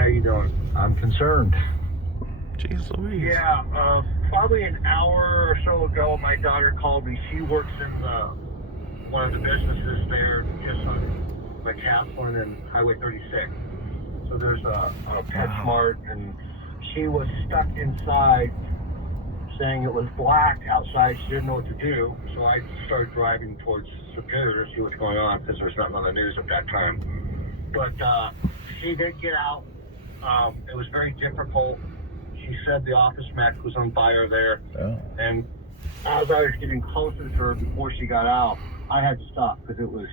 how you doing? I'm concerned. Jeez Louise. Yeah, probably an hour or so ago, my daughter called me. She works in one of the businesses there, just on McCaslin and Highway 36. So there's a PetSmart, and she was stuck inside, saying it was black outside. She didn't know what to do. So I started driving towards Superior to see what's going on, because there's nothing on the news at that time. But she did get out. It was very difficult. She said the office mech was on fire there. Oh. And as I was getting closer to her before she got out, I had to stop, because it was,